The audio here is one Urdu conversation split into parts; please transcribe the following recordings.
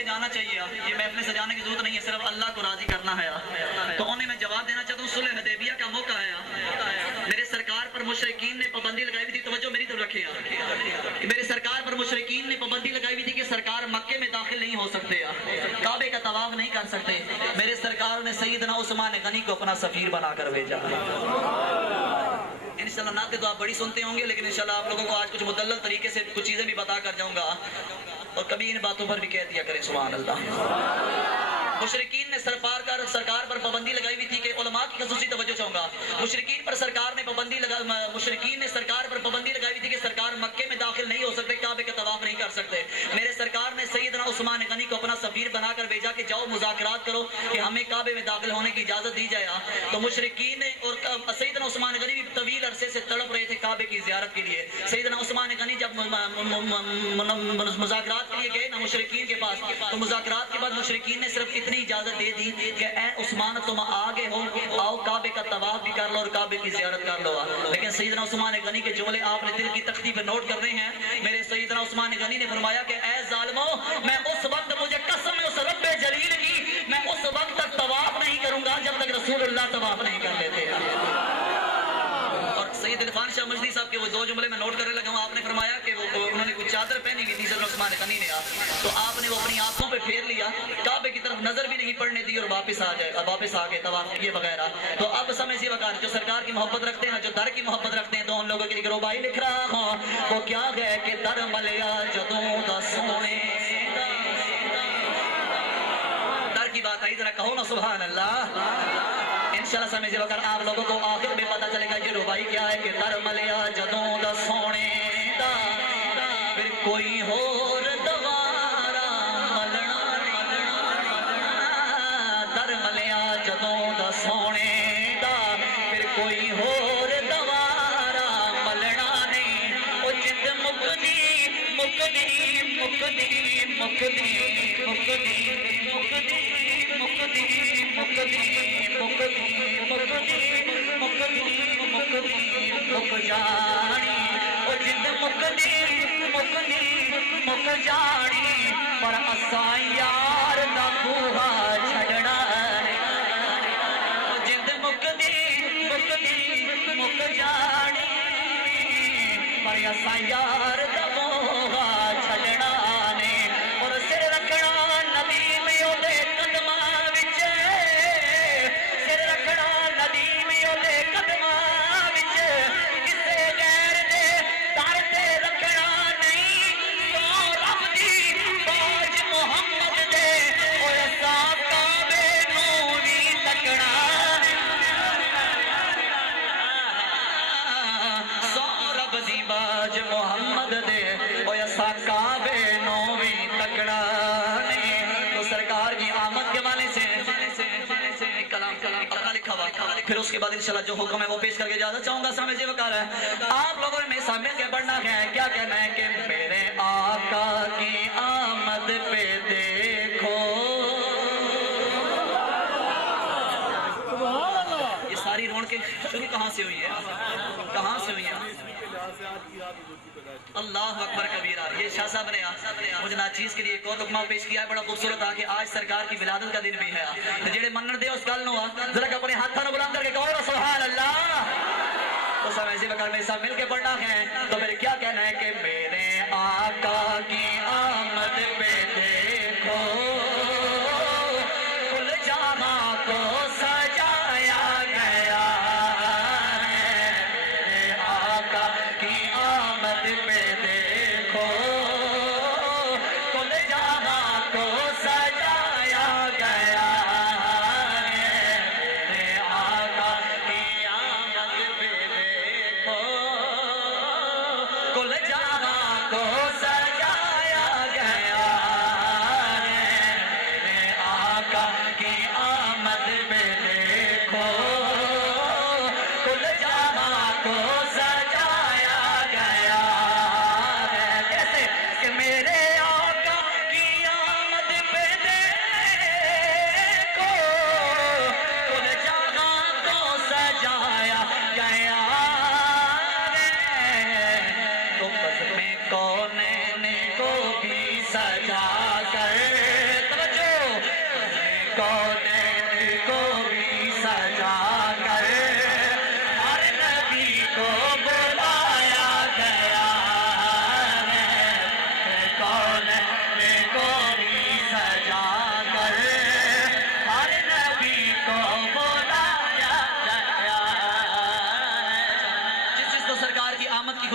پہ جانا چاہیے. یہ محفل سجانے کی ضرورت نہیں ہے, صرف اللہ کو راضی کرنا ہے. تو انہیں میں جواب دینا چاہتا ہوں, صلح حدیبیہ کا موقع ہے. میرے سرکار پر مشرکین نے پابندی لگائی ہوئی تھی, توجہ میری طرف رکھے کہ میرے سرکار پر مشرکین نے پابندی لگائی ہوئی تھی کہ سرکار مکے میں داخل نہیں ہو سکتے, کعبے کا طواف نہیں کر سکتے. میرے سرکار نے سیدنا عثمان غنی کو اپنا سفیر بنا کر بھیجا. انشاءاللہ نعتیں تو آپ بڑی سنتے ہوں گے, لیکن انشاءاللہ آپ لوگوں کو آج کچھ مدلل طریقے سے کچھ چیزیں بھی بتا کر جاؤں گا, اور کبھی ان باتوں پر بھی کہہ دیا کریں سبحان اللہ. مشرکین نے سرکار پر پابندی لگائی ہوئی تھی کہ علماء کی خصوصی توجہ چاہوں گا. مشرکین نے سرکار پر پابندی لگائی ہوئی تھی کہ سرکار مکے میں داخل نہیں ہو سکتے, کعبے کا طواف نہیں کر سکتے. میرے سرکار نے سیدنا عثمان غنی کو اپنا سفیر بنا کر بھیجا کہ جاؤ مذاکرات کرو کہ ہمیں کعبے میں داخل ہونے کی اجازت دی جائے. تو مشرکین اور سیدنا عثمان غنی بھی طویل عرصے سے تڑپ رہے تھے کعبے کی زیارت کے لیے. سیدنا عثمان غنی جب مذاکرات کے لیے گئے نا مشرکین کے پاس, تو مذاکرات کے بعد مشرکین نے صرف اتنی اجازت دے دی کہ اے عثمان تم آگے ہو, آؤ کعبے کا طواف بھی کر لو اور کعبے کی زیارت کر لو. لیکن سیدنا عثمان غنی کے جملے آپ نے دل کی تختی پہ نوٹ کر رہے ہیں. میرے سیدنا عثمان غنی نے فرمایا کہ اے ظالمو, میں اس وقت, مجھے قسم ہے اس رب جلیل کی, میں اس وقت تک طواف نہیں کروں گا جب تک رسول اللہ طواف نہیں کر لیتے. اور سید عرفان شاہ مجدی صاحب کے وہ دو جملے میں نوٹ کرنے لگا ہوں. آپ نے فرمایا کہ انہوں نے کچھ چادر پہنی ہوئی تھی سیدنا عثمان غنی نے, تو آپ نے وہ اپنی آنکھوں پہ پھیر لیا, کعبے کی طرف نظر بھی نہیں پڑنے دی, اور واپس آ گئے طواف کیے وغیرہ. تو اب سمجھیے وقار جو سرکار کی محبت رکھتے ہیں, جو در کی محبت رکھتے ہیں, تو ان لوگوں کے لیے ربائی لکھ رہا ہوں. وہ کیا گئے کہ در ملیا جدوں دا سونے, در کی بات آئی, ذرا کہو نا سبحان اللہ. انشاءاللہ سمجھے وقت آپ لوگوں کو آخر میں پتا چلے گا یہ ربائی کیا ہے کہ در ملیا جدوں دا سونے دا, پھر کوئی ہور دوارا ملنا, در ملیا جدوں دا سونے دا, پھر کوئی ہور دوارا ملنا نہیں. وہ جد مکدی مکدی مکدی مکدی مکدی مکدی مکدی مک جانی, وہ جد مکدی مکدی مک جانی, پر اساں یار دا بوہا چھڑنا. وہ جد مکدی مکدی مک جانی, پر اساں یار دا بوہا چھڑنا نے. اور سر رکھنا نبی میں اودے قدماں وچ, سر رکھنا نبی میں اودے قدماں وچ, کسے غیر دے در تے رکھنا نہیں. تو رب دی باج محمد دے, اور اساں کعبے نوں وی تکنا. سو رب دی باج محمد دے, اور اساں کعبے نوں وی تکنا نہیں. تو سرکار کی آمد کے والے سے کلام لکھا ہوا, پھر اس کے بعد انشاءاللہ جو حکم ہے وہ پیش کر کے اجازت چاہوں گا. سمجھے وقار ہے آپ لوگوں نے میرے سامنے کے پڑھنا ہے, کیا کہنا ہے کہ میرے آقا کی آمد پہ دیکھو. یہ ساری رونقیں شروع کہاں سے ہوئی ہے, کہاں سے ہوئی ہے؟ اللہ اکبر کبیرہ. یہ شاہ صاحب نے مجھے ناچیز کے لیے ایک اور لقمہ پیش کیا ہے, بڑا خوبصورت تھا کہ آج سرکار کی ولادت کا دن بھی ہے. جڑے منن دے اس گل نو ذرا اپنے ہاتھوں نو بلند کر کے کہو سبحان اللہ. تو سب ایسے وقت میرے ساتھ مل کے پڑھنا ہے. تو میرے کیا کہنا ہے کہ میرے آقا کی آمد پہ دیکھو, کل جہاں کو سجایا گیا ہے. میرے آقا کی آمد پہ دیکھو, کل جہاں کو سجایا گیا ہے. میرے آقا کی آمد پہ دیکھو, کل جہاں کو سجایا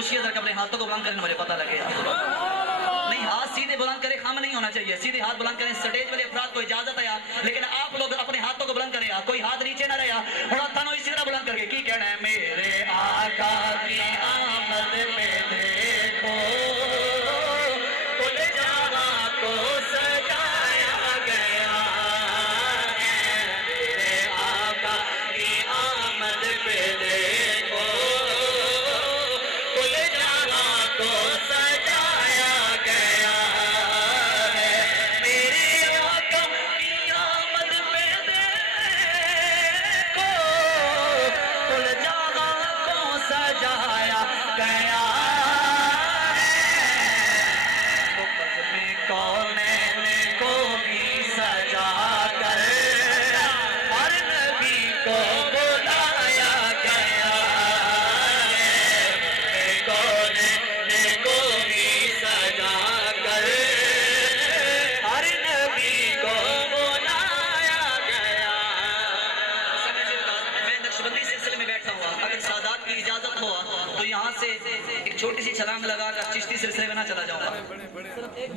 خوشی ہے اپنے ہاتھوں کو بلند کرنے مجھے پتہ لگے نہیں ہاتھ سیدھے بلند کرے خم نہیں ہونا چاہیے سیدھے ہاتھ بلند کریں سٹیج والے افراد کو اجازت ہے لیکن آپ لوگ اپنے ہاتھوں کو بلند کریں کوئی ہاتھ نیچے نہ رہا تھوڑا تھانو اسی طرح بلند کر کے کی کہنا ہے میرے آقا کی آمد پہ دیکھو کل جہاں کو سجایا گیا ہے میرے آقا کی آمد پہ دیکھو کل جہاں کو سجایا گیا ہے میرے آقا کی آمد پہ دیکھو کل جہاں کو سجایا گیا کونین کو بھی سجا کر ہر نبی کو بلایا گیا ہے کونین کو بھی سجا کر ہر نبی کو بلایا گیا میں نقشبندی سلسلے میں بیٹھا ہوا اگر سادات کی اجازت ہوا تو یہاں سے ایک چھوٹی سی چھلانگ لگا کر چشتی سلسلے میں نہ چلا جاؤں گا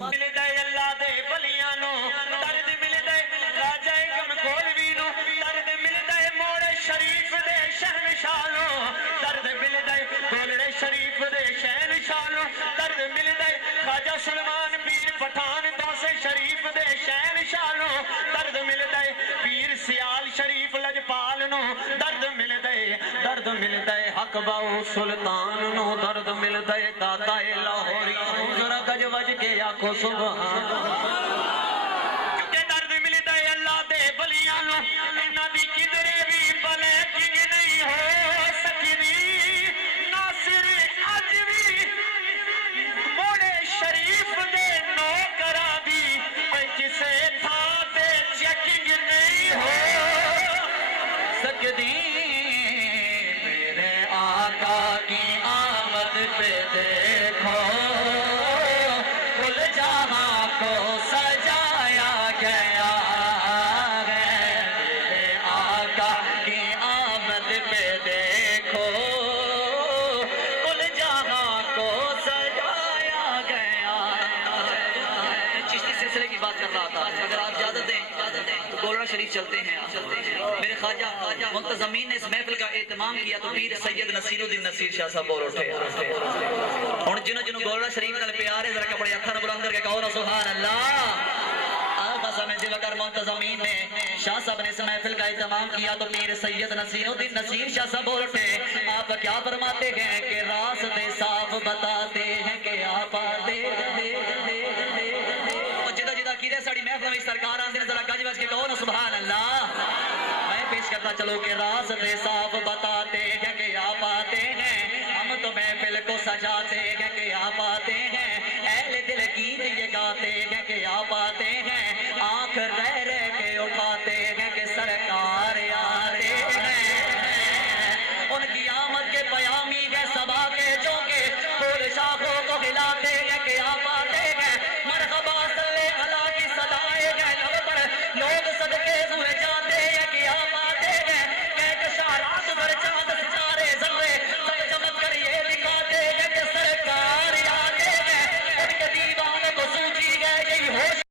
ملدا ہے اللہ دے بلیاں نو درد ملدا ہے راجہ غم کھولوی نو درد ملدا ہے موڑے شریف دے شہنشاہ نو درد ملدا ہے گولڑے شریف دے شہنشاہ نو درد ملدا ہے خواجہ سلمان پیر پٹھان دوسے شریف دے شہنشاہ نو درد ملدا ہے پیر سیال شریف لجپال نو درد ملدا ہے حق باؤ سلطان نو درد ملدا ہے داتا لاہوری ذرا گج وج کے آکھو سبحان کیونکہ درد ملدا ہے اللہ دے بلیاں نو انہاں دی کدرے بھی بلے کنگ نہیں ہو سکدی ناصر اج بھی موڑے شریف دے نوکراں دی کسے تھاں تے چیکنگ نہیں ہو سکدی میرے آقا کی آمد پہ دیکھو کل جہاں کو سجایا گیا ہے میرے آقا کی آمد پہ دیکھو کل جہاں کو سجایا گیا چشتی سلسلے کی بات کر رہا تھا اگر آپ اجازت دیں تو گولڑا شریف چلتے ہیں میرے خواجہ منتظمین نے اس محفل کا اہتمام کیا تو پیر سید نصیر الدین نصیر شاہ صاحب بول اٹھے ہن جنوں گولڑا شریف نال پیار ہے ذرا کپڑے ہتھاں نال بلند کر کے کہو نا سبحان اللہ آقا سامنے سے وگر منتظمین نے شاہ صاحب نے اس محفل کا اہتمام کیا تو پیر سید نصیر الدین نصیر شاہ صاحب بول اٹھے آپ کیا فرماتے ہیں کہ راستے صاف بتاتے ہیں کہ آپ آتے جدا جدا کیدے ساڑی محفل میں سرکار آندے ذرا گج وج کے کہو نا سبحان اللہ میں پیش کرتا چلو کہ راستے صاف بتاتے ہیں کہ آپ آتے ہیں ہم تو محفل کو سجاتے ہیں کہ آپ آتے ہیں اہل دل گیت یہ گاتے ہیں کہ آپ آتے